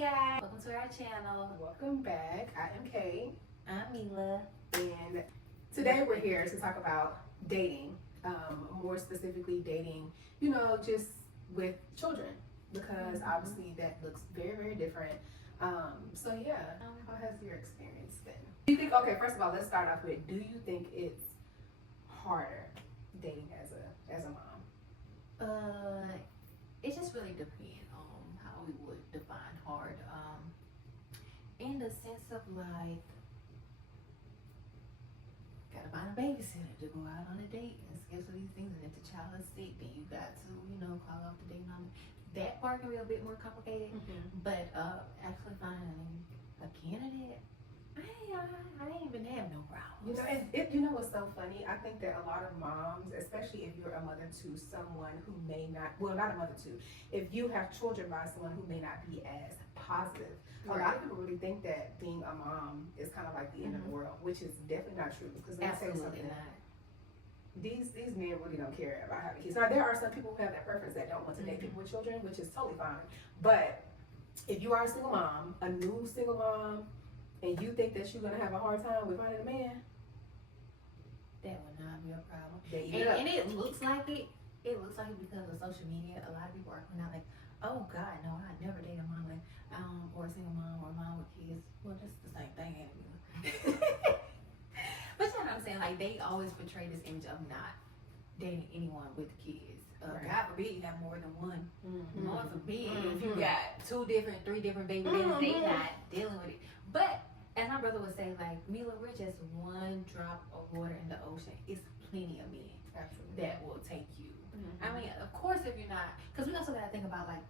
Hey guys, welcome to our channel. Welcome back. I am Kay. I'm Mila. And today we're here to talk about dating. More specifically dating, just with children. Because obviously that looks very, very different. How has your experience been? Do you think, okay, first of all, let's start off with, do you think it's harder dating as a mom? It just really depends on how we would define hard. In the sense of like, gotta find a babysitter to go out on a date and schedule these things, and if the child is sick, then you got to, call off the date on that part can be a bit more complicated. But actually finding a candidate, I ain't even have no problems. You know what's so funny? I think that a lot of moms, especially if you're a mother to someone who may not, well, not a mother to, if you have children by someone who may not be as positive, a lot of people really think that being a mom is kind of like the end of the world, which is definitely not true. Because let me say something. These men really don't care about having kids. Now, there are some people who have that preference that don't want to date people with children, which is totally fine. But if you are a single mom, a new single mom, and you think that you're gonna have a hard time with finding a man, that would not be a problem. And it looks like it. It looks like it because of social media. A lot of people are coming out like, "Oh God, no, I'd never date a mom with, or a single mom or a mom with kids." Well, that's the same thing, ain't it? But you know what I'm saying? Like they always portray this image of not dating anyone with kids. God forbid you have more than one. Lord forbid if you got 2 different, 3 different baby daddies, they not dealing with it. But as my brother would say, like, Mila, we're just one drop of water in the ocean. It's plenty of men that will take you. I mean, of course, if you're not, because we also got to think about, like,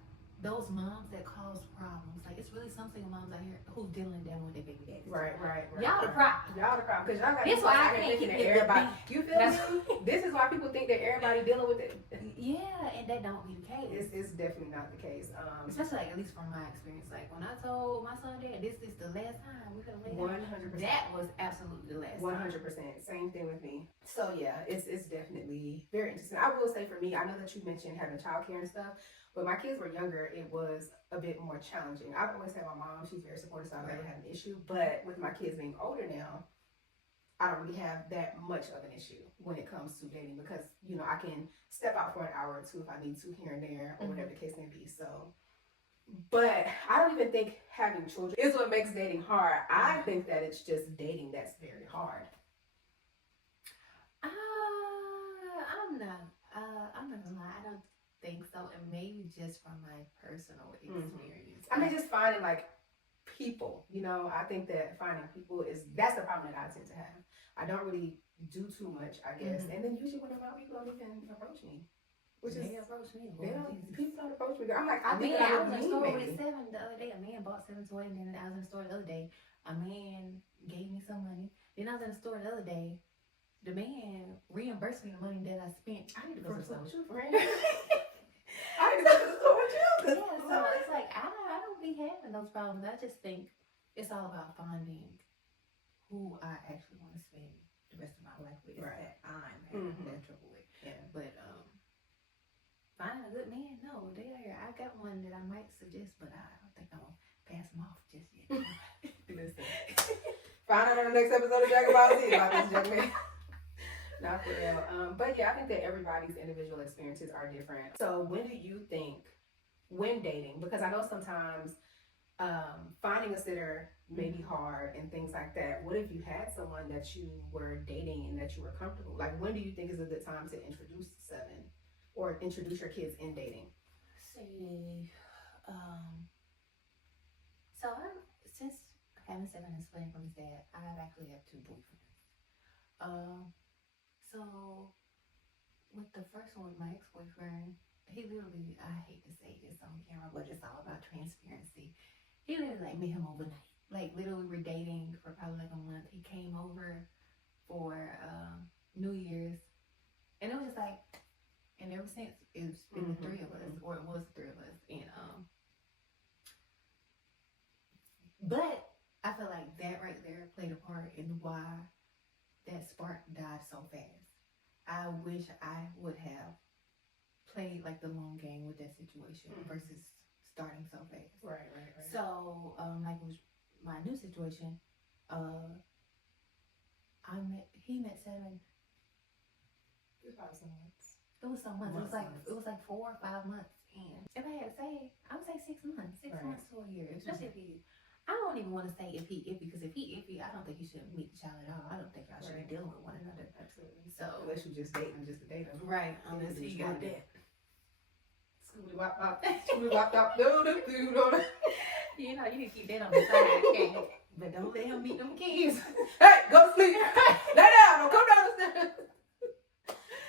those moms that cause problems. Like, it's really some single moms out here who's dealing with their baby daddies. Right. Y'all the problem. Y'all the problem. Because y'all got this why I can't thinking that everybody, you feel me? This is why people think that everybody dealing with it. Yeah, and that don't be the case. It's definitely not the case. Especially, like, at least from my experience. Like, when I told my son that this is the last time we're going to lay 100%. That was absolutely the last 100%. Same thing with me. So, yeah, it's definitely very interesting. I will say for me, I know that you mentioned having childcare and stuff. When my kids were younger, it was a bit more challenging. I've always had my mom, she's very supportive, so I never had an issue. But with my kids being older now, I don't really have that much of an issue when it comes to dating because, I can step out for an hour or two if I need to here and there or whatever the case may be. So, but I don't even think having children is what makes dating hard. I think that it's just dating that's very hard. I'm not gonna lie, I don't think so, and maybe just from my personal experience. I mean, just finding like people, I think that finding people that's the problem that I tend to have. I don't really do too much, I guess, and then usually when I'm out, people don't even approach me. They approach me. People don't approach me. I'm like, I was in the store with 7 the other day. A man bought 7 toys, and then I was in the store the other day. A man gave me some money. Then I was in the store the other day. The man reimbursed me the money that I spent. I need to go to the store with you, friend. I need to go to the store with you. Yeah, so it's like I don't be having those problems. I just think it's all about finding who I actually want to spend the rest of my life with. That I'm having that trouble with. Yeah. But finding a good man, no, I got one that I might suggest, but I don't think I'm gonna pass him off just yet. Listen. Find out on the next episode of Dragon Ball Z about this young man. Not for real. But yeah, I think that everybody's individual experiences are different. So when do you think, when dating, because I know sometimes finding a sitter may be hard and things like that. What if you had someone that you were dating and that you were comfortable? Like, when do you think is a good time to introduce Seven or introduce your kids in dating? So since having Seven and splitting from his dad, I actually have 2 boyfriends. So with the first one, with my ex-boyfriend, he literally, I hate to say this on camera, but it's all about transparency. He literally met him overnight. Like literally we were dating for probably like a month. He came over for New Year's, and it was just like, and ever since it's been the 3 of us, or it was the 3 of us, and but I feel like that right there played a part in why that spark died so fast. I wish I would have played like the long game with that situation versus starting so fast. Right. So, like it was my new situation, he met Seven. It was about some months. It was some months. Months. It was like 4 or 5 months. And if I had to say, I would say 6 months. 6 Right. months to a year. Especially if he, I don't even want to say if he iffy, because if he iffy, I don't think you should meet the child at all. I don't think y'all should be dealing with one another. Absolutely. So, Unless you just dating just to date them. right, unless he got that. Scooby wop wop, scooby wop wop, do do do do. You know, you need to keep that on the side, okay? But don't let him meet them kids. Hey, go to sleep. Lay down. Don't come down the stairs.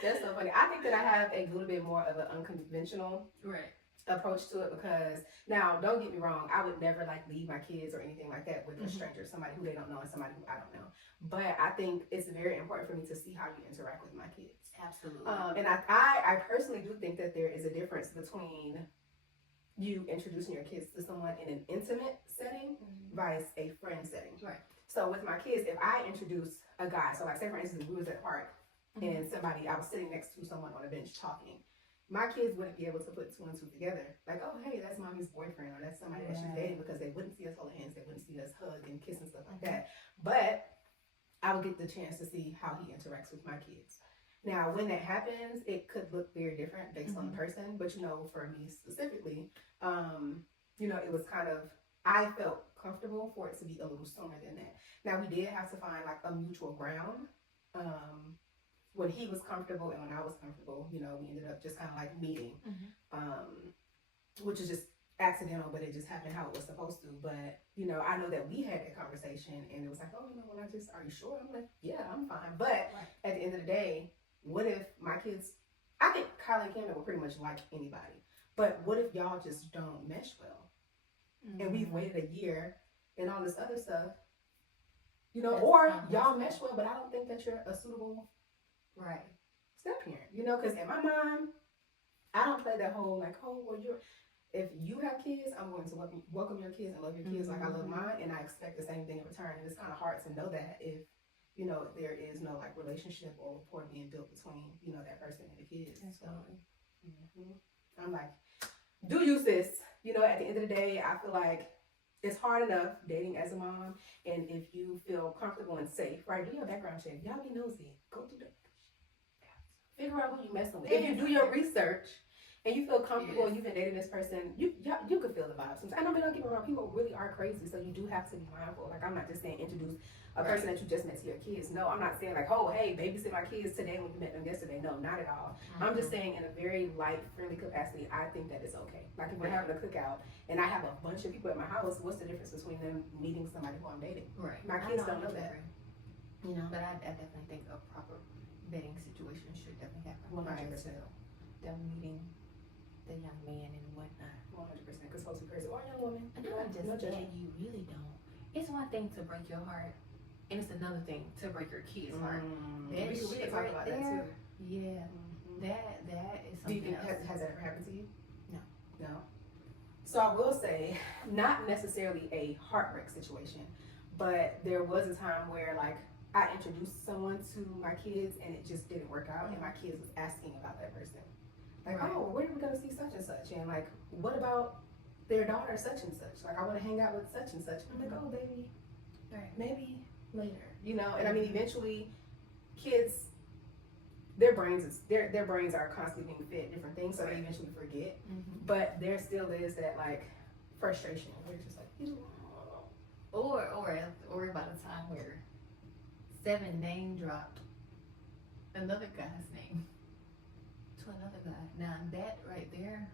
That's so funny. I think that I have a little bit more of an unconventional Right. approach to it, because now, don't get me wrong, I would never like leave my kids or anything like that with a stranger, somebody who they don't know and somebody who I don't know. But I think it's very important for me to see how you interact with my kids. Absolutely. And I personally do think that there is a difference between you introducing your kids to someone in an intimate setting versus a friend setting. Right. So with my kids, if I introduce a guy, so like say for instance, we was at a park and I was sitting next to someone on a bench talking, my kids wouldn't be able to put 2 and 2 together. Like, oh, hey, that's mommy's boyfriend, or that's somebody that she's dating, because they wouldn't see us holding hands, they wouldn't see us hug and kiss and stuff like that. But I would get the chance to see how he interacts with my kids. Now, when that happens, it could look very different based on the person. But, you know, for me specifically, you know, it was kind of, I felt comfortable for it to be a little sooner than that. Now, we did have to find like a mutual ground. When he was comfortable and when I was comfortable, you know, we ended up just kind of like meeting, which is just accidental, but it just happened how it was supposed to. But, you know, I know that we had that conversation and it was like, oh, you know, when are you sure? I'm like, yeah, I'm fine. But at the end of the day, what if my kids, I think Kylie and Camden will pretty much like anybody, but what if y'all just don't mesh well? And we've waited a year and all this other stuff, you know, or y'all mesh well, but I don't think that you're a suitable step parent, you know, because in my mind, I don't play that whole like, oh, well, if you have kids, I'm going to welcome your kids and love your kids like I love mine, and I expect the same thing in return. And it's kind of hard to know that if, you know, there is no like relationship or rapport being built between, you know, that person and the kids. Absolutely. So, I'm like, do you, sis? You know, at the end of the day, I feel like it's hard enough dating as a mom, and if you feel comfortable and safe, right? Do your background check. Y'all be nosy. Go do that. Figure out who you messing with. If you do your research and you feel comfortable and you've been dating this person, you can feel the vibes. I know, but don't get me wrong, people really are crazy, so you do have to be mindful. Like, I'm not just saying introduce a person that you just met to your kids. No, I'm not saying like, oh, hey, babysit my kids today when you met them yesterday. No, not at all. I'm just saying in a very light, friendly capacity, I think that is okay. Like, if we're having a cookout and I have a bunch of people at my house, what's the difference between them meeting somebody who I'm dating? Right. My kids don't know that. You know, but I definitely think a proper vetting situation should definitely happen. 100%. Them meeting the young man and whatnot. 100%. Because folks are crazy. Or young woman. And not just that, you really don't. It's one thing to break your heart, and it's another thing to break your kid's heart. That we shit can talk right about there, that too. Yeah. That is Do you something think else. has that ever happened to you? No. So I will say, not necessarily a heartbreak situation, but there was a time where like I introduced someone to my kids and it just didn't work out, and my kids was asking about that person. Like, oh, where are we gonna see such and such? And like, what about their daughter such and such? Like, I want to hang out with such and such. I'm like, oh, baby, maybe later, you know. And I mean, eventually, kids, their brains are constantly being fed different things, so they eventually forget. But there still is that like frustration where it's just like, Or about a time where Seven name dropped another guy's name to another guy. Now that right there,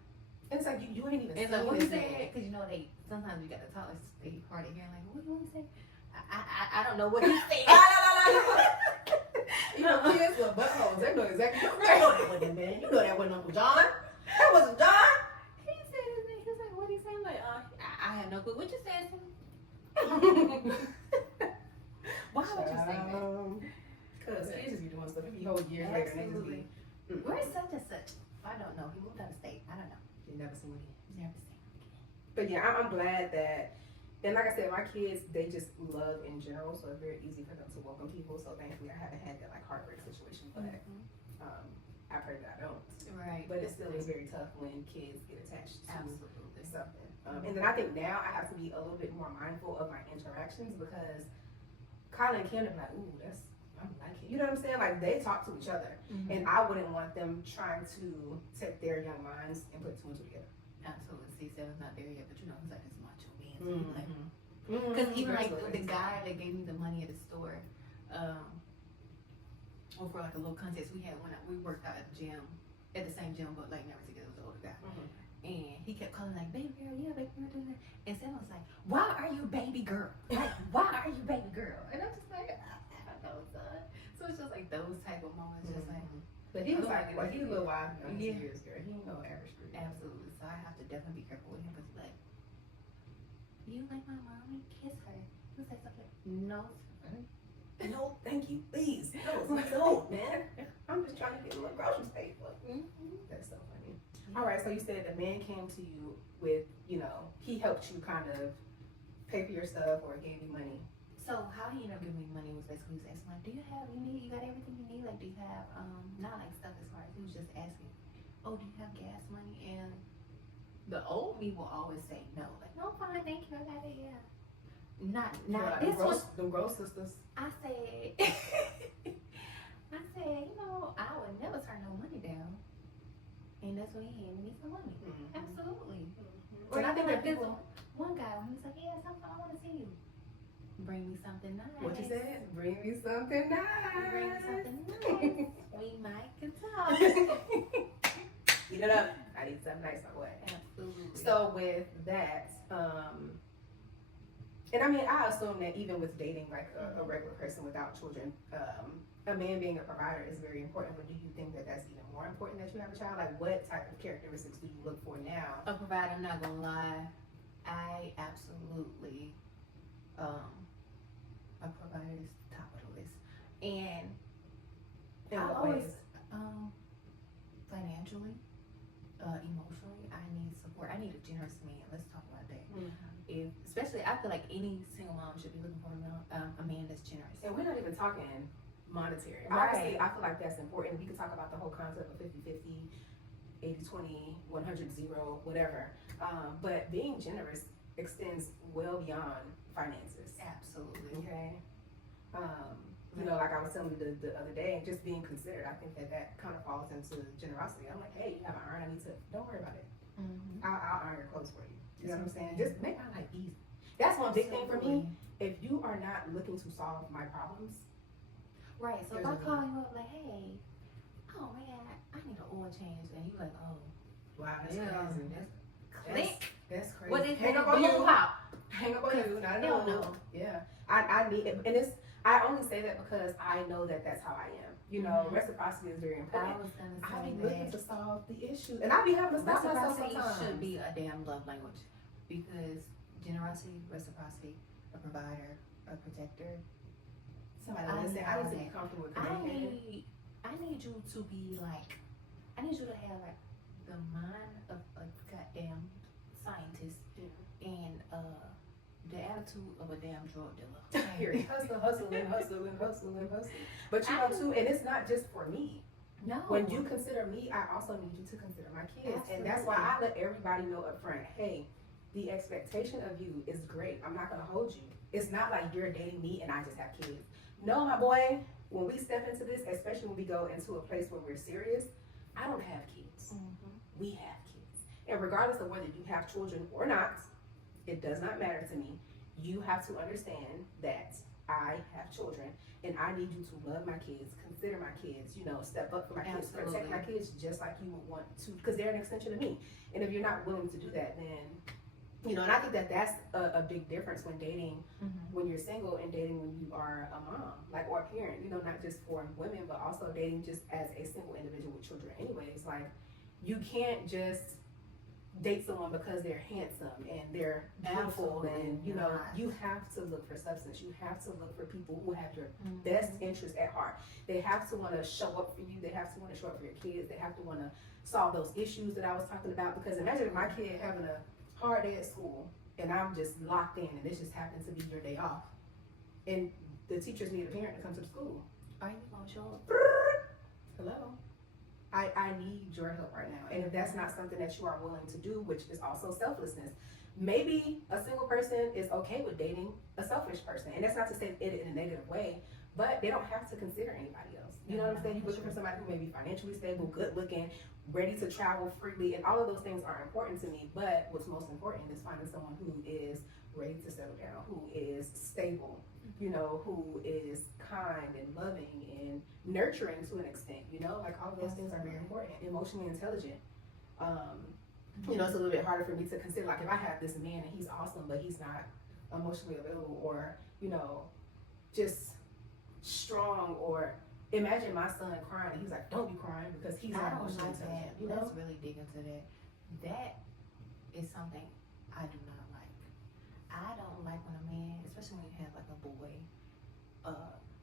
and it's like you ain't even. it's like, what you say? Because you know sometimes you got to talk. They hard to hear. Like, what do you want to say? I don't know what he said. You know, kids with buttholes, they know exactly. They know that wasn't man. You know that wasn't Uncle John. That wasn't John. He said his name. He was like, what he say? Like, I have no clue. What you said to me? Why would you say that? Because kids just be doing stuff. It be whole years later. Absolutely. Where's such and such? I don't know. He moved out of state. I don't know. You never seen him. Never seen him again. But yeah, I'm glad that, and like I said, my kids, they just love in general, so it's very easy for them to welcome people. So thankfully, I haven't had that like heartbreak situation, but I pray that I don't. Right. But it still is very tough when kids get attached to Absolutely. something. And then I think now I have to be a little bit more mindful of my interactions because Kyla and Kendra be like, ooh, that's, I don't like it. You know what I'm saying? Like they talk to each other. And I wouldn't want them trying to take their young minds and put two and two together. Absolutely. See, Seven's not there yet, but you know, he's like this macho man. So he's like, because even like the guy that gave me the money at the store, or for like a little contest we had when we worked out at the gym, at the same gym, but like never together. It was an older guy. And he kept calling like, baby girl, yeah, baby girl, doing that. And Sam was like, why are you baby girl? Like, why are you baby girl? And I'm just like, I don't know, son. So it's just like those type of moments, just like. But he was like, well, he's a little wild on his Yeah. years, girl. He ain't no average girl. Absolutely. So I have to definitely be careful with him because he's like, you like my mommy? Kiss her. You say something? No. No, thank you, please. No, man. I'm just trying to get a little groceries paid for. That's so funny. All right, so you said the man came to you with, you know, he helped you kind of pay for your stuff or gave you money. So how he ended up giving me money was basically he was asking like, do you got everything you need? Like, do you have not like stuff as far as he was just asking, oh, do you have gas money? And the old me will always say no, like, no, fine, thank you, I got it, yeah. Not Like this one. Them gross sisters. I said, you know, I would never turn no money down. And that's when he handed me some money. Absolutely. And I think that this people. one guy, when he was like, yeah, something, I want to see you. Bring me something nice. What you said? Bring me something nice. Bring me something nice. We might can talk. Eat it up. I need something nice, my boy. Absolutely. So with that, and I mean, I assume that even with dating like a regular person without children, a man being a provider is very important. But do you think that that's even more important that you have a child? Like, what type of characteristics do you look for now? A provider, I'm not gonna lie, I absolutely, a provider is top of the list. And In I what always, ways? financially, emotionally, I need support. I need a generous man. Let's talk about that. Especially, I feel like any single mom should be looking for a man that's generous. And we're not even talking monetary. Right. Obviously, I feel like that's important. We can talk about the whole concept of 50-50, 80-20, 100-0, whatever. But being generous extends well beyond finances. Absolutely. Okay. You know, like I was telling you the other day, just being considered, I think that kind of falls into generosity. I'm like, hey, you have an iron, I need to, don't worry about it. I'll iron your clothes for you. You know what I'm saying? Just make my life easy. That's one big thing for me. If you are not looking to solve my problems. Right, so if I call you up like, hey, oh man, I need an oil change, and you like, oh, Wow, that's yeah, crazy. click. That's crazy. What is Hang it? up on you. Pop. Hang up on you. Not Hell no. no. Yeah. I need it. And it's, I only say that because I know that that's how I am. You know, reciprocity is very important. I was gonna I say be looking to solve the issue. And I be having to stop myself reciprocity sometimes. should be a damn love language because generosity, reciprocity, a provider, a protector. Somebody I listen, need I all need to be that. comfortable with I communicating. need you to be like, I need you to have like the mind of a goddamn scientist and the attitude of a damn drug dealer. Period. Hustle, hustle, and hustle, and hustle, and hustle. But you know too, and it's not just for me. No. When you consider me, I also need you to consider my kids. And that's why I let everybody know up front, hey, the expectation of you is great. I'm not gonna hold you. It's not like you're dating me and I just have kids. No, my boy, when we step into this, especially when we go into a place where we're serious, I don't have kids. We have kids. And regardless of whether you have children or not, it does not matter to me. You have to understand that I have children and I need you to love my kids, consider my kids, you know, step up for my kids, protect my kids just like you would want to, because they're an extension of me. And if you're not willing to do that, then, you know, and I think that that's a big difference when dating, when you're single and dating when you are a mom, like, or a parent, you know, not just for women, but also dating just as a single individual with children anyways. Like, you can't just date someone because they're handsome and they're beautiful. And you know, you have to look for substance. You have to look for people who have your best interest at heart. They have to want to show up for you. They have to want to show up for your kids. They have to want to solve those issues that I was talking about. Because imagine if my kid having a hard day at school and I'm just locked in and this just happens to be your day off, and the teachers need a parent to come to the school. Are you gonna show up? Hello. I need your help right now. And if that's not something that you are willing to do, which is also selflessness, maybe a single person is okay with dating a selfish person, and that's not to say it in a negative way, but they don't have to consider anybody else. You know what I'm saying? You're looking for somebody who may be financially stable, good looking, ready to travel freely, and all of those things are important to me. But what's most important is finding someone who is ready to settle down, who is stable, you know, who is kind and loving and nurturing to an extent, you know, like all of those things are very important. Emotionally intelligent. You know, it's a little bit harder for me to consider, like, if I have this man and he's awesome, but he's not emotionally available, or, you know, just strong, or imagine my son crying and he's like, don't be crying, because he's not emotionally intelligent, you know? Let's really dig into that. That is something I do not like. I don't like when a man, especially when you have like a boy,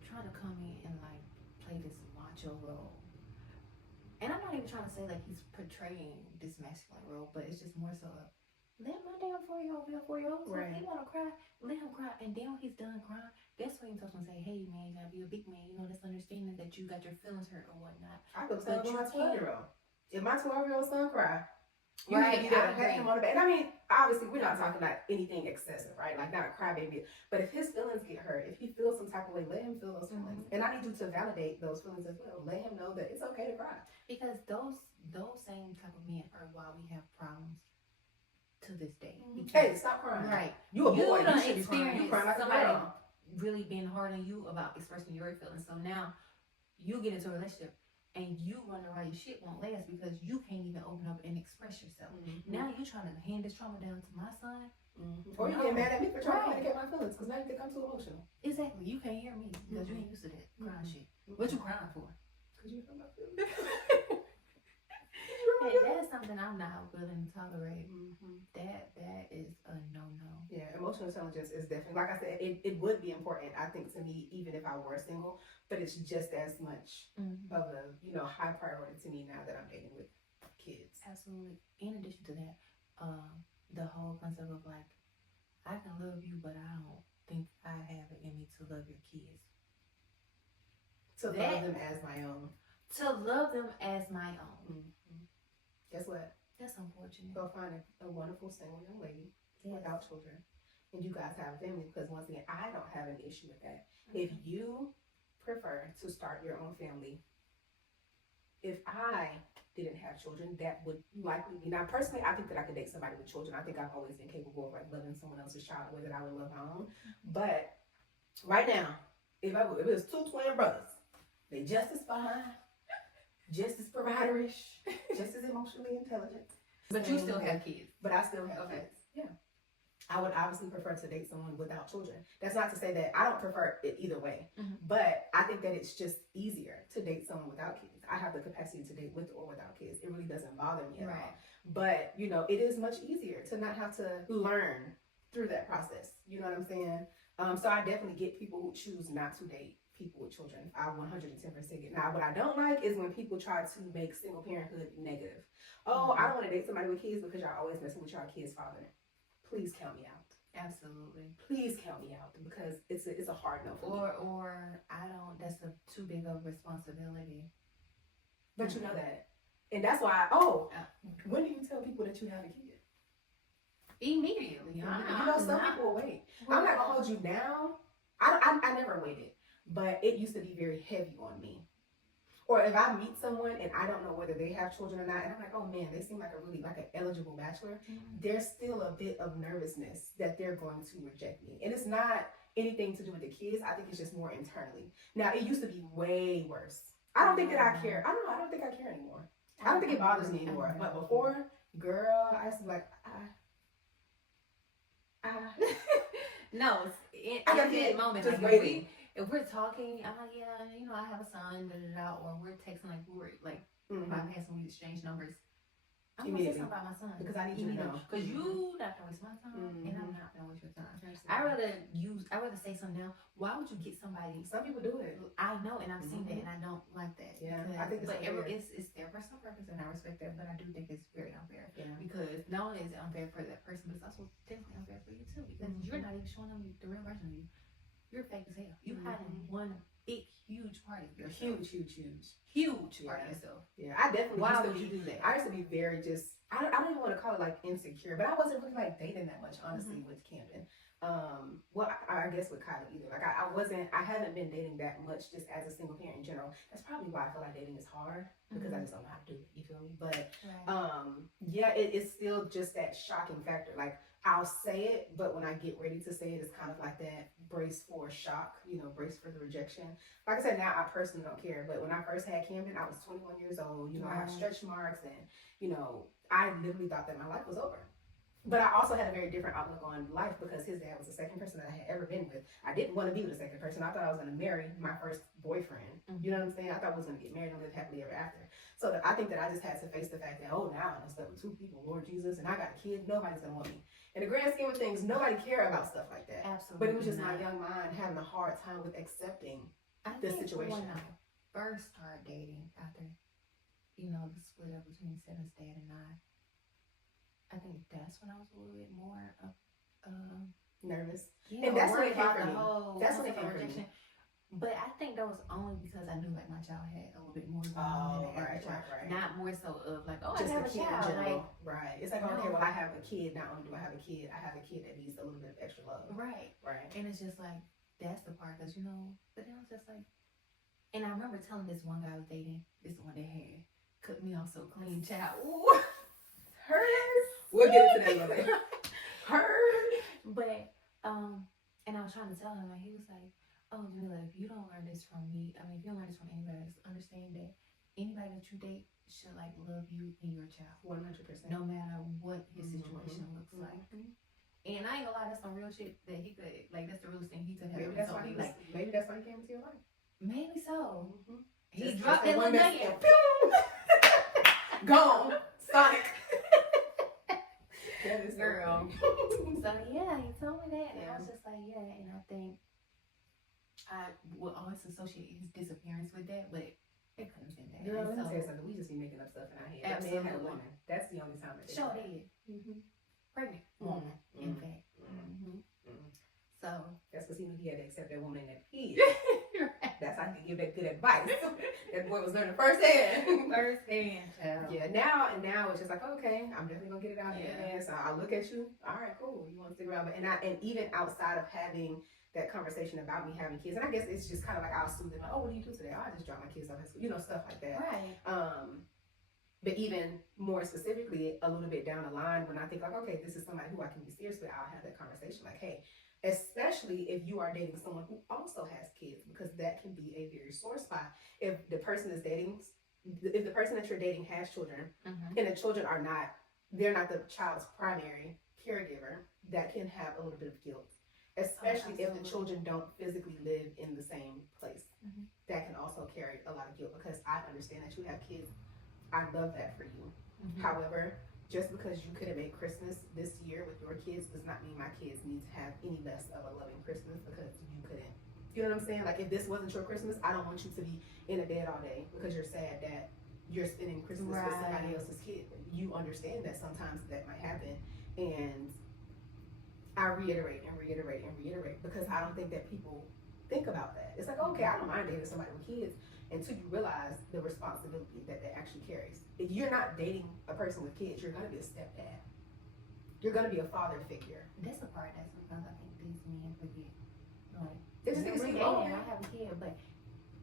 trying to come in and like play this macho role. And I'm not even trying to say like he's portraying this masculine role, but it's just more so let my damn 4-year-old be a 4-year-old. So Right. if he wanna cry, let him cry. And then when he's done crying, that's when you're supposed to say, hey man, you gotta be a big man, you know, that's understanding that you got your feelings hurt or whatnot. I go tell But my you 12-year-old. If my 12-year-old son cry, you Right, need to be there I to pat agree. him on the back. And I mean, obviously, we're not talking about anything excessive, right? Like, not a crybaby. But if his feelings get hurt, if he feels some type of way, let him feel those feelings. And I need you to validate those feelings as well. Let him know that it's okay to cry. Because those same type of men are why we have problems to this day. Hey, stop crying. Right. You a boy. done You should be crying. You experienced crying like a somebody girl. really being hard on you about expressing your feelings. So now you get into a relationship and you wonder why your shit won't last because you can't even open up and express yourself. Now you trying to hand this trauma down to my son. Or you get mad at me for trying to communicate my feelings because now you think I'm too emotional. Exactly. You can't hear me because you ain't used to that crying shit. What you crying for? Because you hurt my feelings. And that's something I'm not willing to tolerate. That is a no-no. Yeah, emotional intelligence is definitely, like I said, it would be important, I think, to me, even if I were single, but it's just as much of a, you know, high priority to me now that I'm dating with kids. Absolutely. In addition to that, the whole concept of like, I can love you, but I don't think I have it in me to love your kids. To love them as my own. To love them as my own. Guess what? That's unfortunate. Go find a wonderful single young lady without children, and you guys have a family, because once again, I don't have an issue with that. If you prefer to start your own family, if I didn't have children, that would likely be. Now, personally, I think that I could date somebody with children. I think I've always been capable of like loving someone else's child the way that I would love my own. But right now, if it was two twin brothers, they just as fine, just as providerish, just as emotionally intelligent. But you still have kids. But I still have kids. Yeah. I would obviously prefer to date someone without children. That's not to say that I don't prefer it either way, but I think that it's just easier to date someone without kids. I have the capacity to date with or without kids. It really doesn't bother me at all. But, you know, it is much easier to not have to learn through that process. You know what I'm saying? So I definitely get people who choose not to date people with children. I 110% get. Now, what I don't like is when people try to make single parenthood negative. Oh, I don't want to date somebody with kids because y'all always messing with y'all kids' father. Please count me out. Absolutely. Please count me out, because it's a hard no for me. Or I don't. That's too big of a responsibility. But you know that, and that's why. When do you tell people that you have a kid? Immediately. You know, some people will wait. I'm not gonna hold you down. I never waited, but it used to be very heavy on me. Or if I meet someone and I don't know whether they have children or not, and I'm like, oh man, they seem like an eligible bachelor, there's still a bit of nervousness that they're going to reject me. And it's not anything to do with the kids. I think it's just more internally. Now, it used to be way worse. I don't think that I care. I don't think I care anymore. I don't think it bothers me anymore. But before, girl, I used to be like, No, in that moment, just like waiting. if we're talking, I'm like, yeah, you know, I have a son, or we're texting, like we're like bypassing, we exchange numbers. I'm gonna say something about my son because I need you to know. Because you not gonna waste my time, and I'm not gonna waste your time. I rather say something now. Why would you get somebody? Some people do it. I know, and I've seen that, and I don't like that. Yeah, I think it's their personal preference, and I respect that. But I do think it's very unfair. Yeah. Because not only is it unfair for that person, but it's also definitely unfair for you too. Because you're not even showing them the real version of you. You're fake as hell. You hiding one huge part of yourself. Huge part Yeah. of yourself. Yeah, I definitely Why used to would you be. do that? I used to be very just. I don't even want to call it like insecure, but I wasn't really like dating that much, honestly, with Camden. Well, I guess with Kylie either. Like I wasn't. I haven't been dating that much just as a single parent in general. That's probably why I feel like dating is hard because I just don't know how to do it. You feel me? But yeah, it's still just that shocking factor. Like I'll say it, but when I get ready to say it, it's kind of like that brace for shock. You know, brace for the rejection. Like I said, now I personally don't care. But when I first had Camden, I was 21 years old. You know, I have stretch marks, and you know, I literally thought that my life was over. But I also had a very different outlook on life because his dad was the second person that I had ever been with. I didn't want to be with the second person. I thought I was going to marry my first boyfriend. You know what I'm saying? I thought I was going to get married and live happily ever after. So I think that I just had to face the fact that, oh, now I'm stuck with two people, Lord Jesus, and I got a kid. Nobody's going to want me. In the grand scheme of things, nobody cared about stuff like that. Absolutely. But it was just my young mind having a hard time with accepting the situation. When I first started dating after, you know, the split up between Seven's dad and I think that's when I was a little bit more nervous. Yeah, and that's when worried it came about for the me. whole That's when it came rejection. But I think that was only because I knew like my child had a little bit more going on than the average child. Not more so of like, oh, just I have a child. Like, right. It's like, okay, well, I have a kid. Not only do I have a kid that needs a little bit of extra love. Right. And it's just like, that's the part, because, you know, but then I was just like, and I remember telling this one guy I was dating, this one that had cooked me off so clean, child. Ooh. Hers. We'll get into that in a little bit. But, and I was trying to tell him, and he was like, oh, Jamila, if you don't learn this from me, I mean, if you don't learn this from anybody else, understand that anybody that you date should, like, love you and your child. 100%. No matter what his situation looks like. And I ain't gonna lie, that's some real shit that he could, like, that's the realest thing he could have. Maybe that's why he came into your life. Maybe so. He Just dropped that one little nugget. Gone. Sonic. That is girl. So yeah, he told me that, and I was just like, yeah. And I think I would always associate his disappearance with that, but it couldn't have been that. Girl, let me tell you something. We just be making up stuff in our head. Absolutely. Man had a woman. That's the only time that they sure did. Pregnant woman, in fact. So that's because he knew he had to accept that woman in that kid. That's how he could give that good advice. That boy was learning firsthand. Yeah, now it's just like, okay, I'm definitely gonna get it out here. And so I look at you, all right, cool. You want to stick around, and even outside of having that conversation about me having kids, and I guess it's just kind of like I'll soothe them, like, oh, what do you do today? Oh, I just drop my kids off at school, you know, stuff like that. Right. But even more specifically, a little bit down the line, when I think like, okay, this is somebody who I can be serious with, I'll have that conversation like, hey, especially if you are dating someone who also has kids, because that can be a very sore spot. If the person that you're dating has children, and the children they're not the child's primary caregiver, that can have a little bit of guilt, especially if the children don't physically live in the same place. That can also carry a lot of guilt, because I understand that you have kids. I love that for you. However, just because you couldn't make Christmas this year with your kids does not mean my kids need to have any less of a loving Christmas because you couldn't. You know what I'm saying? Like, if this wasn't your Christmas, I don't want you to be in a bed all day because you're sad that you're spending Christmas with somebody else's kid. You understand that sometimes that might happen. And I reiterate because I don't think that people think about that. It's like, okay, I don't mind dating somebody with kids until you realize the responsibility that actually carries. If you're not dating a person with kids, you're going to be a stepdad. You're going to be a father figure. That's the part that's sometimes I think these men forget. Like, they just think it's I have a kid, but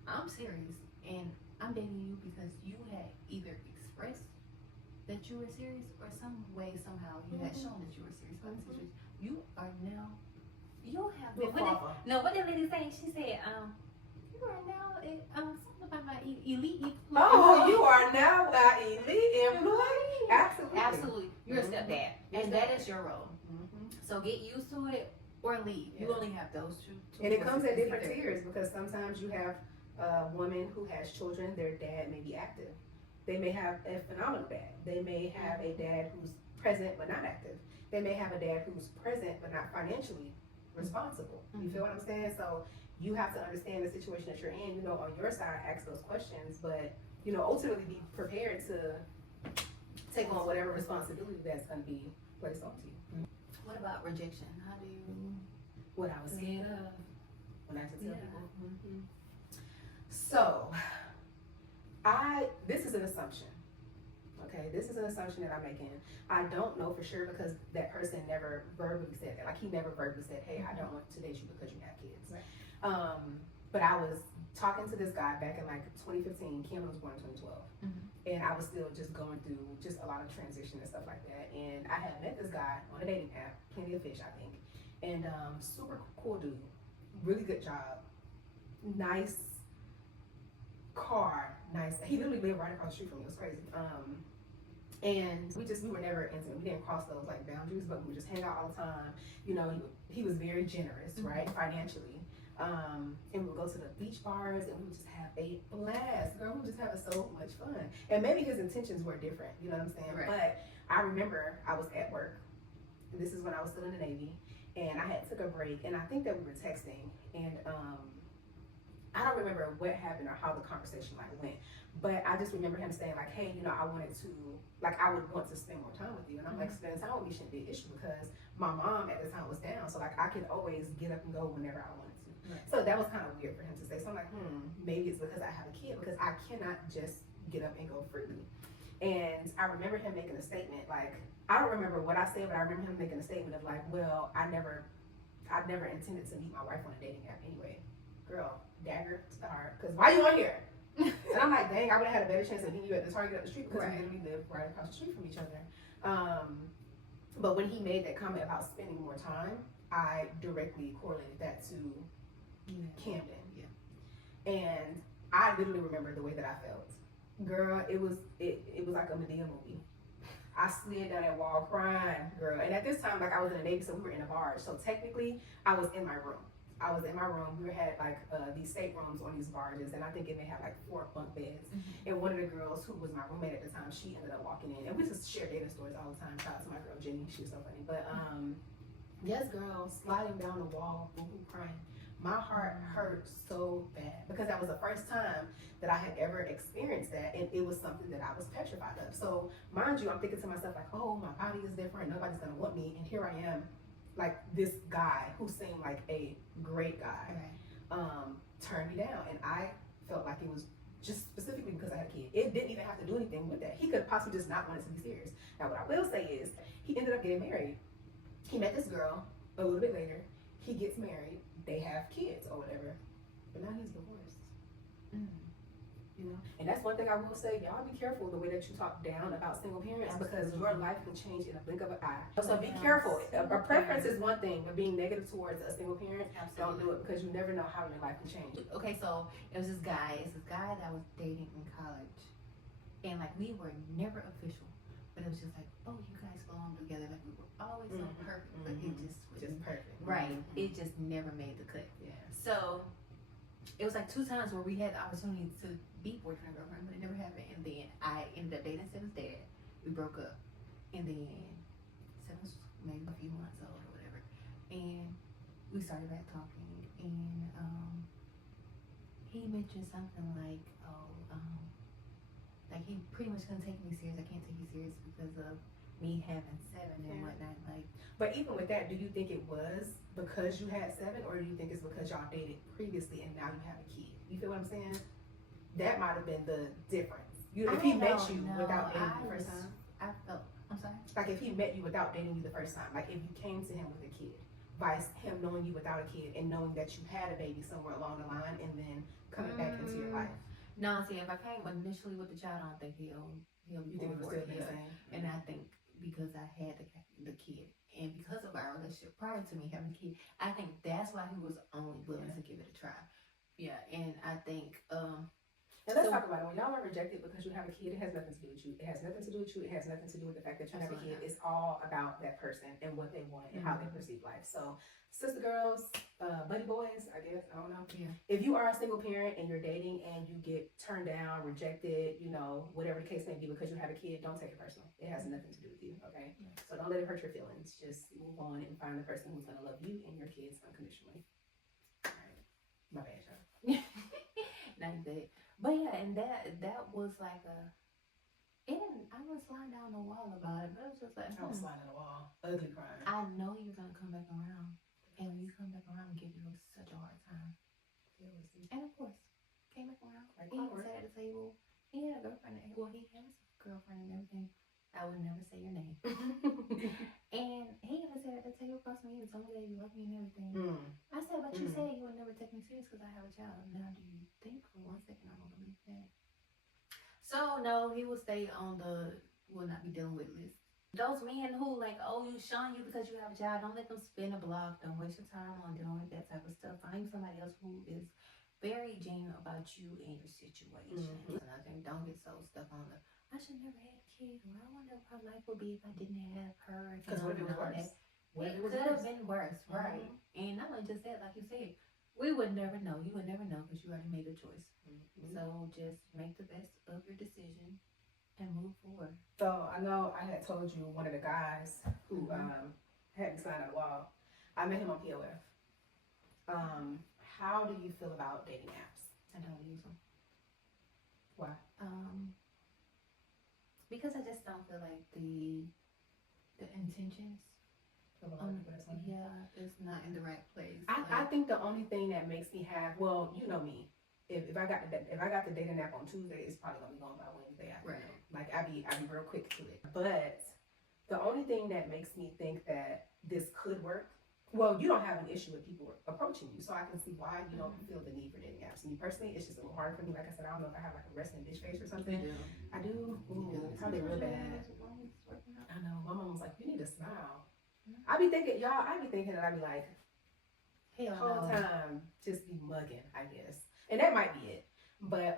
I'm serious, and I'm dating you because you had either expressed that you were serious, or some way, somehow, you had shown that you were serious about the situation. You are now. You have. What did lady say? She said, you are now something about my elite employee. Oh, you are now our elite employee. Absolutely. You're a stepdad, and that is your role. So get used to it or leave. You only have those two. And it comes at different tiers, because sometimes you have a woman who has children. Their dad may be active. They may have a phenomenal dad. They may have a dad who's present but not active. They may have a dad who's present but not financially responsible. You feel what I'm saying? So you have to understand the situation that you're in, you know, on your side, ask those questions, but, you know, ultimately be prepared to take on whatever responsibility that's going to be placed onto you. What about rejection? How do you... What I was scared of when I had to tell people. So, this is an assumption. Okay, this is an assumption that I'm making. I don't know for sure because that person never verbally said that. Like he never verbally said, "Hey, I don't want to date you because you have kids." Right. But I was talking to this guy back in like 2015. Kim was born in 2012, and I was still just going through just a lot of transition and stuff like that. And I had met this guy on a dating app, Plenty of Fish, I think, and super cool dude, really good job, nice car, nice. He literally lived right across the street from me. It was crazy. And we were never intimate. We didn't cross those like boundaries, but we would just hang out all the time. You know, he was very generous, right, financially. And we would go to the beach bars and we would just have a blast. Girl, we were just having so much fun. And maybe his intentions were different, you know what I'm saying? Right. But I remember I was at work. This is when I was still in the Navy, and I had took a break, and I think that we were texting, and I don't remember what happened or how the conversation like went, but I just remember him saying like, "Hey, you know, I would want to spend more time with you," and I'm like, "Spending time with me shouldn't be an issue because my mom at the time was down, so like I could always get up and go whenever I wanted to." Right. So that was kind of weird for him to say. So I'm like, maybe it's because I have a kid because I cannot just get up and go freely. And I remember him making a statement like, I don't remember what I said, but I remember him making a statement of like, "Well, I never intended to meet my wife on a dating app anyway." Girl, dagger to the heart, because why you on here? And I'm like, dang, I would have had a better chance of meeting you at the Target up the street because we literally live right across the street from each other. But when he made that comment about spending more time, I directly correlated that to Camden. Yeah. And I literally remember the way that I felt. Girl, it was like a Medea movie. I slid down that wall crying, girl. And at this time, like I was in the Navy, so we were in a barge. So technically, I was in my room. We had like these staterooms on these barges, and I think it may have like 4 bunk beds. And one of the girls who was my roommate at the time, she ended up walking in, and we just share dating stories all the time. Shout out to my girl Jenny, she was so funny. But yes, girl, sliding down the wall, crying. My heart hurt so bad because that was the first time that I had ever experienced that, and it was something that I was petrified of. So mind you, I'm thinking to myself like, oh, my body is different, nobody's gonna want me, and here I am, like this guy who seemed like a great guy, turned me down, and I felt like it was just specifically because I had a kid. It didn't even have to do anything with that. He could possibly just not want it to be serious. Now, what I will say is, he ended up getting married. He met this girl a little bit later. He gets married. They have kids or whatever, but now he's divorced. You know, and that's one thing I will say. Y'all be careful the way that you talk down about single parents because your life can change in a blink of an eye. So be careful. A preference is one thing, but being negative towards a single parent, don't do it because you never know how your life can change. Okay, so it was this guy. It's this guy that I was dating in college, and like we were never official, but it was just like, oh, you guys belong together. Like we were always so perfect, but it just perfect. Right. It just never made the cut. Yeah. So it was like 2 times where we had the opportunity to be boyfriend and girlfriend, but it never happened. And then I ended up dating Seven's dad. We broke up, and then Seven was maybe a few months old or whatever, and we started back talking. And he mentioned something like, like he pretty much couldn't take me serious. I can't take you serious because of me having Seven and whatnot. Like, but even with that, do you think it was because you had Seven, or do you think it's because y'all dated previously and now you have a kid? You feel what I'm saying? That might have been the difference. If he met you without dating you the first time. I'm sorry? Like if he met you without dating you the first time, like if you came to him with a kid, vice him knowing you without a kid and knowing that you had a baby somewhere along the line and then coming back into your life. No, see, if I came initially with the child, I don't think he'll You think it was still the same? And I think because I had the kid, and because of our relationship prior to me having a kid, I think that's why he was only willing to give it a try. Yeah, and I think and let's talk about it. When y'all are rejected because you have a kid, it has nothing to do with you. It has nothing to do with you. It has nothing to do with the fact that you have a kid. It's all about that person and what they want and how they perceive life. So, sister girls, buddy boys, I guess, I don't know. Yeah. If you are a single parent and you're dating and you get turned down, rejected, you know, whatever the case may be because you have a kid, don't take it personal. It has nothing to do with you, okay? Yeah. So don't let it hurt your feelings. Just move on and find the person who's going to love you and your kids unconditionally. All right. My bad, y'all. Like that. But yeah, and that was like and I was lying down the wall about it, but it was just like, I was lying on the wall, ugly crying. I know you're gonna come back around, and when you come back around, give you such a hard time. And of course, came back around. a girlfriend. Well, he has a girlfriend and everything. I would never say your name. And he even said at the table across me, he told me that you love me and everything. I said, but you said you would never take me serious because I have a child. Now, do you think for 1 second I'm going to believe that? So, no, he will stay on the will not be dealing with list. Those men who like, oh, you shun you because you have a child, don't let them spin a block. Don't waste your time on dealing with that type of stuff. Find somebody else who is very genuine about you and your situation. And I think don't get so stuck on the I should never have kids, or I wonder what my life would be if I didn't have her. Because what if it was worse? It could have been worse, right? And not only just that, like you said, we would never know. You would never know because you already made a choice. So just make the best of your decision and move forward. So I know I had told you one of the guys who had me sign on the wall. I met him on POF. How do you feel about dating apps? I don't use them. Why? Because I just don't feel like the intentions. It's not in the right place. I think the only thing that makes me have, well, you know me. If I got the dating app on Tuesday, it's probably gonna be gone by Wednesday afternoon. Right. Like I be real quick to it. But the only thing that makes me think that this could work, well, you don't have an issue with people approaching you, so I can see why you don't feel the need for dating apps. Me personally, it's just a little hard for me. Like I said, I don't know if I have like a resting bitch face or something. I do. Ooh, probably real bad. I know. My mom was like, "You need to smile." I be thinking that I'd be like, the whole time just be mugging, I guess. And that might be it. But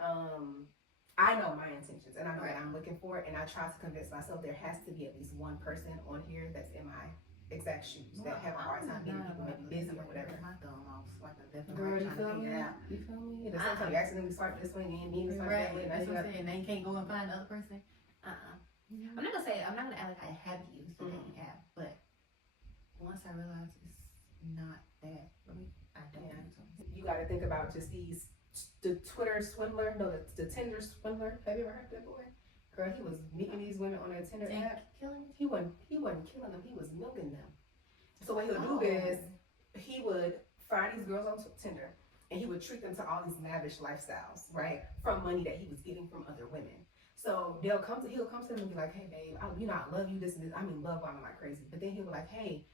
I know my intentions and I know what I'm looking for, and I try to convince myself there has to be at least one person on here that's in my exact shoes that have a hard time getting people maybe busy or whatever. My thumb off, like a different Girl, you feel me? out. You feel me? The sometimes you accidentally swipe this way and mean to swipe that way. That's what I'm saying. Now you can't go and find another person. I'm not gonna act like I haven't used the dating app, but once I realize it's not that for me, I don't use them. You got to think about just the Twitter swindler, the Tinder swindler. Have you ever heard that boy? Girl, he was meeting these women on that Tinder app. He wasn't killing them. He was milking them. So what he'll do is he would find these girls on Tinder and he would treat them to all these lavish lifestyles, right? From money that he was getting from other women. So he'll come to them and be like, "Hey babe, I love you, this and this." I mean, love bombing like crazy. But then he'll be like, "Hey,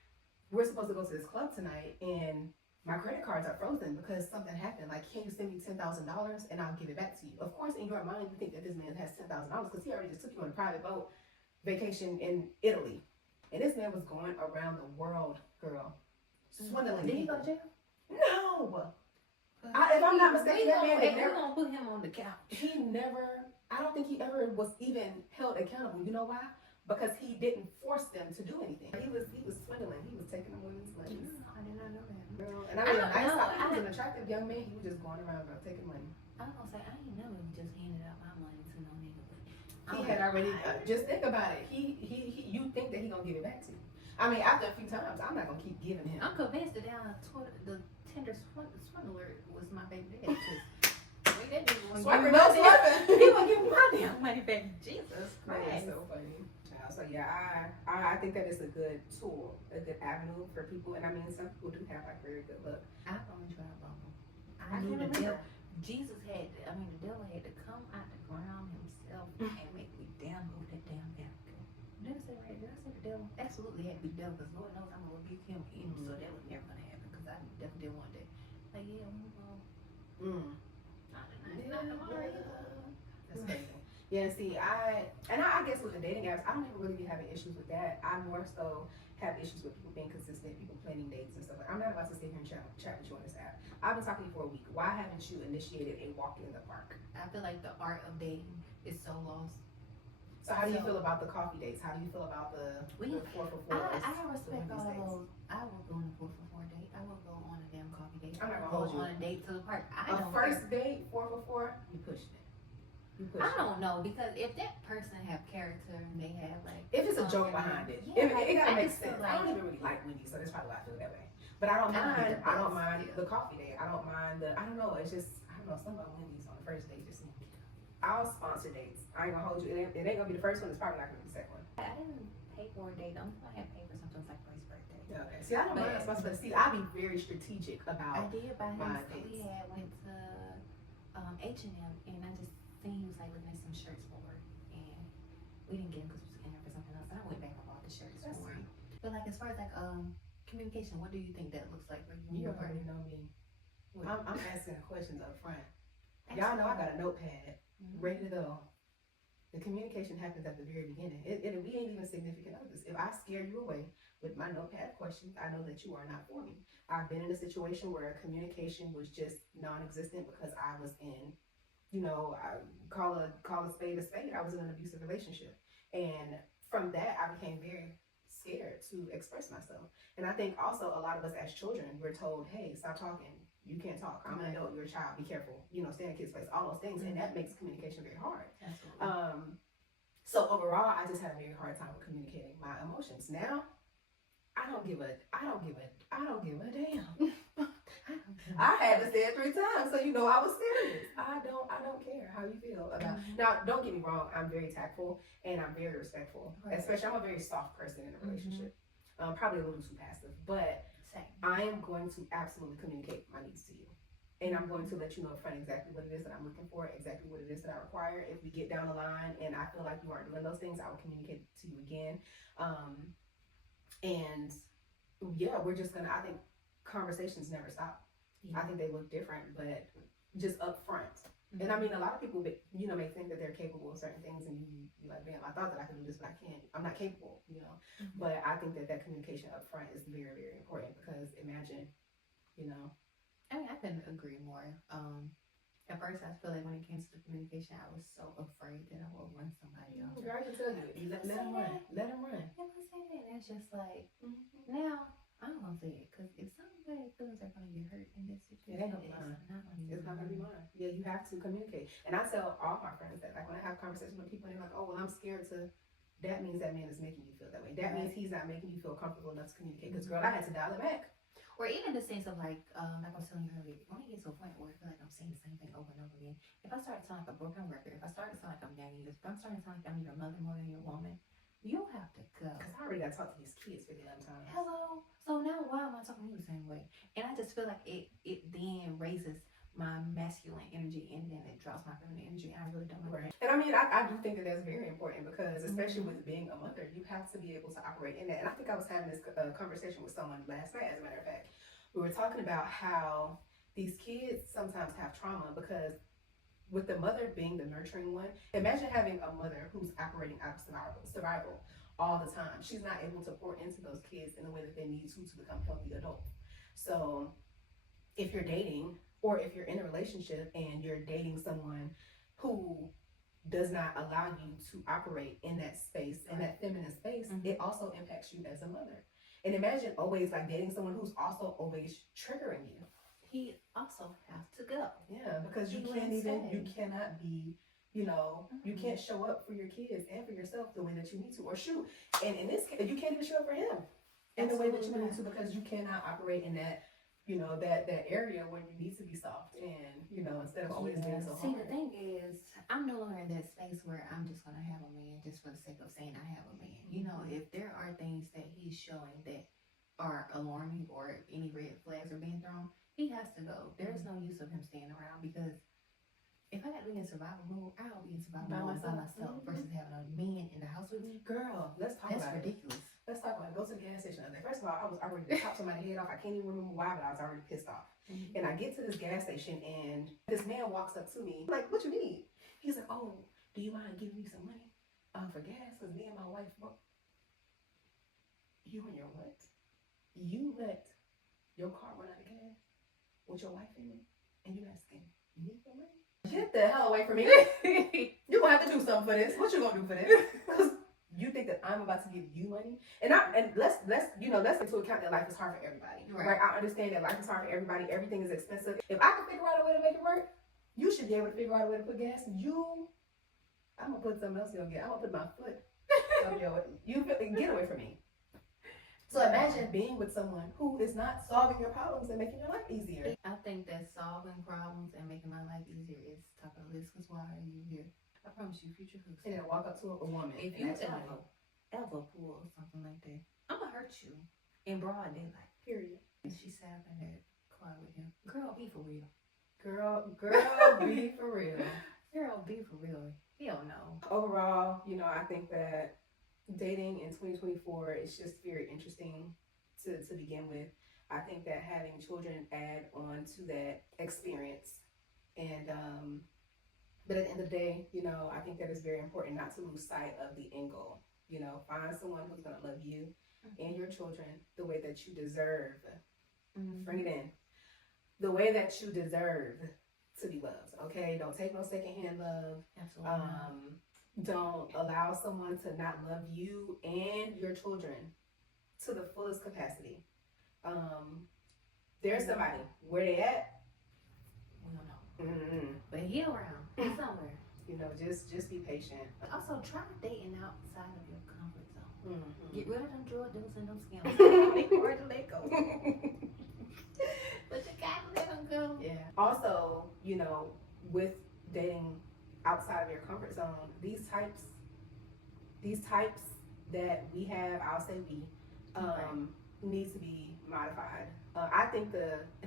we're supposed to go to this club tonight and my credit cards are frozen because something happened. Like, can you send me $10,000 and I'll give it back to you?" Of course, in your mind, you think that this man has $10,000 because he already just took you on a private boat vacation in Italy. And this man was going around the world, girl, swindling. Did he go to jail? No. If I'm not mistaken, that man we're gonna put him on the couch. I don't think he ever was even held accountable. You know why? Because he didn't force them to do anything. He was swindling. He was taking the women's money. I did not know that. Girl, and he was an attractive young man. He was just going around taking money. I was gonna say I ain't never just handed out my money to no nigga, but he had already. Just think about it. You think that he gonna give it back to you? I mean, after a few times, I'm not gonna keep giving him. I'm convinced that the Tinder swindler was my baby daddy. That nigga was swiping. He was giving my damn money back. Jesus Christ. That's so funny. So yeah, I think that is a good tool, a good avenue for people. And I mean, some people do have like very good luck. I've only tried Bumble. I knew the devil. The devil had to come out the ground himself and make me download that damn app. Did I say right? Did I say the devil? Absolutely had to be the devil because Lord knows I'm gonna rebuke him. So that was never gonna happen because I definitely didn't want that. Like move on. That's amazing. Yeah, see, I guess with the dating apps, I don't even really be having issues with that. I more so have issues with people being consistent, people planning dates and stuff. I'm not about to sit here and chat with you on this app. I've been talking to you for a week. Why haven't you initiated a walk in the park? I feel like the art of dating is so lost. So how do you feel about the coffee dates? How do you feel about the 4 for 4? I respect all of those. I will go on a 4 for 4 date. I will go on a damn coffee date. I'm not gonna go hold you on a date to the park. First date, 4 for 4, you pushing it. I don't know, because if that person have character and they have like if it's a joke behind it, it gotta make sense. I don't even really like Wendy's, so that's probably why I feel that way. But I don't mind the coffee date. I don't mind I don't know, something about Wendy's on the first date just I'll sponsor dates. I ain't gonna hold you. It ain't gonna be the first one, it's probably not gonna be the second one. I didn't pay for a date. I'm gonna have to pay for something like Grace's birthday. Okay. See, I don't mind sponsor, but see, I be very strategic about I did buy him my dates. We went to H&M and I just seen you was like looking at some shirts for her, and we didn't get them because we was in there for something else. And I went back and bought the shirts That's for you. sweet. But like as far as like communication, what do you think that looks like for you and You your partner? already know me. What? I'm asking the questions up front. Y'all know I got a notepad ready to go. The communication happens at the very beginning. We ain't even significant others. If I scare you away with my notepad questions, I know that you are not for me. I've been in a situation where communication was just non-existent because I was in, I call a spade a spade. I was in an abusive relationship. And from that, I became very scared to express myself. And I think also a lot of us as children, we're told, hey, stop talking. You can't talk. I'm an adult. You're a child. Be careful. Stay in a kid's place. All those things, and that makes communication very hard. Absolutely. So overall, I just had a very hard time with communicating my emotions. Now, I don't give a damn. I had to say it 3 times, so I was serious. I don't care how you feel about. Now, don't get me wrong. I'm very tactful and I'm very respectful. Right. Especially, I'm a very soft person in a relationship. Probably a little too passive, but. Same. I am going to absolutely communicate my needs to you. And I'm going to let you know up front exactly what it is that I'm looking for, exactly what it is that I require. If we get down the line and I feel like you aren't doing those things, I will communicate to you again. And yeah, we're just gonna, I think conversations never stop. Yeah. I think they look different, but just up front. And I mean, a lot of people, may think that they're capable of certain things, and you're like, damn, I thought that I could do this, but I can't. I'm not capable, But I think that communication up front is very, very important because imagine, I mean, I couldn't agree more. At first, I feel like when it came to the communication, I was so afraid that I would run somebody off. Girl, I can tell you, let them run. Let them run. If I say that, it's just like, now, I'm going to say it, because if somebody's feelings are going to get hurt in this situation, it's not going to be mine. Yeah, you have to communicate. And I tell all my friends that, like, when I have conversations with people, and they're like, oh, well, I'm scared to, that means that man is making you feel that way. That means he's not making you feel comfortable enough to communicate. Because, girl, I had to dial it back. Or even the sense of, like I was telling you earlier, when it gets to a point where I feel like I'm saying the same thing over and over again, if I start to sound like a broken record, if I start to sound like I'm nagging you, if I'm starting to sound like I'm your mother more than your woman, you have to go. Because I already got to talk to these kids 50 times. Hello. So now why am I talking to you the same way? And I just feel like it then raises my masculine energy and then it drops my feminine energy. I really don't know. Right. And I mean, I do think that that's very important because especially with being a mother, you have to be able to operate in that. And I think I was having this conversation with someone last night, as a matter of fact. We were talking about how these kids sometimes have trauma because with the mother being the nurturing one, imagine having a mother who's operating out of survival all the time. She's not able to pour into those kids in the way that they need to become healthy adults. So if you're dating or if you're in a relationship and you're dating someone who does not allow you to operate in that space, in that feminine space, it also impacts you as a mother. And imagine always like dating someone who's also always triggering you. He also has to go. Yeah, because you cannot be, you can't show up for your kids and for yourself the way that you need to. Or shoot, and in this case, you can't even show up for him in the way that you need to because you cannot operate in that, that area where you need to be soft and, instead of always being so hard. See, the thing is, I'm no longer in that space where I'm just going to have a man just for the sake of saying I have a man. If there are things that he's showing that are alarming or any red flags are being thrown, he has to go. There's no use of him staying around because if I got to be in survival mode, I'll be in survival mode by myself versus having a man in the house with me. Girl, let's talk about it. That's ridiculous. Let's talk about it. Go to the gas station the other day. First of all, I was already chopped somebody's head off. I can't even remember why, but I was already pissed off. And I get to this gas station and this man walks up to me like, what you need? He's like, oh, do you mind giving me some money for gas? Because me and my wife, you and your what? You let your car run out of gas with your wife in it and you asking me for money? Get the hell away from me. You're going to have to do something for this. What you going to do for this? Because you think that I'm about to give you money? And let's take into account that life is hard for everybody. Right? I understand that life is hard for everybody. Everything is expensive. If I can figure out a way to make it work, you should be able to figure out a way to put gas in you. I'm going to put something else in your gas. I'm going to put my foot up your, get away from me. So imagine being with someone who is not solving your problems and making your life easier. I think that solving problems and making my life easier is top of the list. Because why are you here? I promise you, future hooks. And then walk up to a woman. If you ever pull something like that, I'm gonna hurt you in broad daylight. Period. And she sat up in that car with him. Girl, be for real. Girl, be for real. Girl, be for real. Hell no. Overall, I think that dating in 2024 is just very interesting to begin with. I think that having children add on to that experience. And but at the end of the day, I think that it's very important not to lose sight of the end goal. Find someone who's gonna love you and your children the way that you deserve. Bring it in. The way that you deserve to be loved. Okay, don't take no secondhand love. Absolutely. Don't allow someone to not love you and your children to the fullest capacity. There's somebody. Where they at? We don't know. But he around. He's somewhere. Just be patient. Also, try dating outside of your comfort zone. Get rid of them drug dealers and them scams. They hard to let go. But you gotta let them go. Yeah. Also, with dating outside of your comfort zone, these types that we have, I'll say we, needs to be modified. I think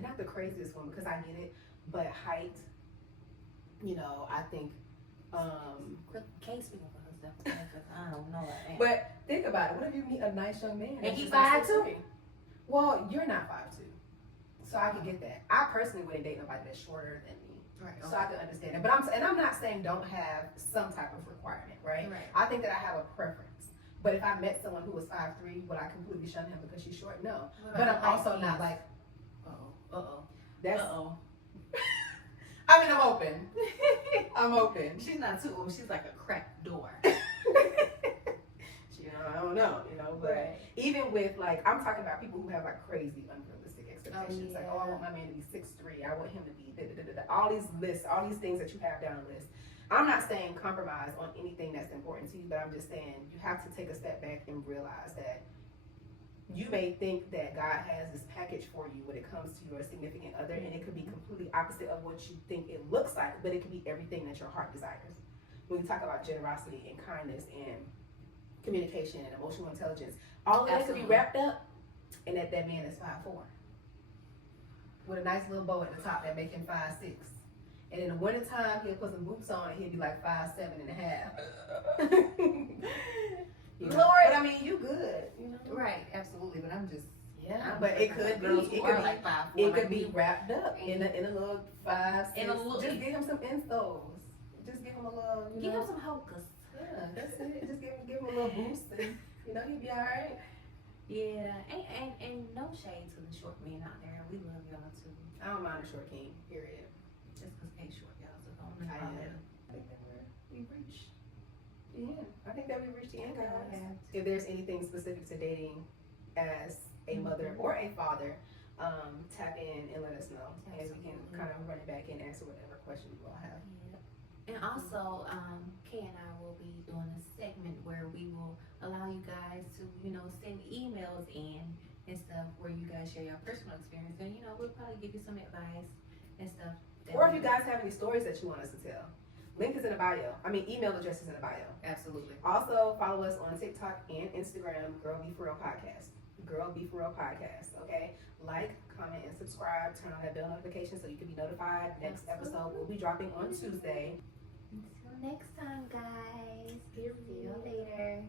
not the craziest one because I get it, but height. I think. Kay speaking for herself. I don't know that. But think about it. What if you meet a nice young man and he's like 5'2"? Well, you're not 5'2", so I can get that. I personally wouldn't date nobody that's shorter than me. Right. So I can understand it. But I'm not saying don't have some type of requirement, right? I think that I have a preference. But if I met someone who was 5'3", would I completely shun him because she's short? No. But I'm also not like, I mean, I'm open. I'm open. She's not too old. She's like a cracked door. I don't know, but even with I'm talking about people who have crazy unrealistic expectations. I want my man to be 6'3". I want him to be all these lists, all these things that you have down the list. I'm not saying compromise on anything that's important to you, but I'm just saying you have to take a step back and realize that you may think that God has this package for you when it comes to your significant other, and it could be completely opposite of what you think it looks like, but it could be everything that your heart desires. When we talk about generosity and kindness and communication and emotional intelligence, all of that could be wrapped up in that man is 5'4", with a nice little bow at the top that make him 5'6". And in the wintertime, he'll put some boots on and he'll be like 5'7.5". Lord, I mean, you good, Right, absolutely. But I'm just but it could be like 5'4". It could be wrapped up in a little 5'6". Just give him some instos. Just give him a little. Give him some hocus. Yeah, that's it. Just give him a little boost, and he'll be all right. Yeah, and no shade to the short men out there. We love y'all too. I don't mind a short king. Period. Just because Kay's short, y'all. So don't I think that we've reached the end. I think that we've reached the end, guys. If there's anything specific to dating as a mother or a father, tap in and let us know, and we can kind of run it back and answer whatever question you all have. And also, Kay and I will be doing a segment where we will allow you guys to, send emails in and stuff where you guys share your personal experience. And, we'll probably give you some advice and stuff. Or if you guys have any stories that you want us to tell. Link is in the bio. Email address is in the bio. Absolutely. Also, follow us on TikTok and Instagram, Girl Be For Real Podcast. Girl Be For Real Podcast, okay? Like, comment, and subscribe. Turn on that bell notification so you can be notified. Next episode will be dropping on Tuesday. Until next time, guys. See you later.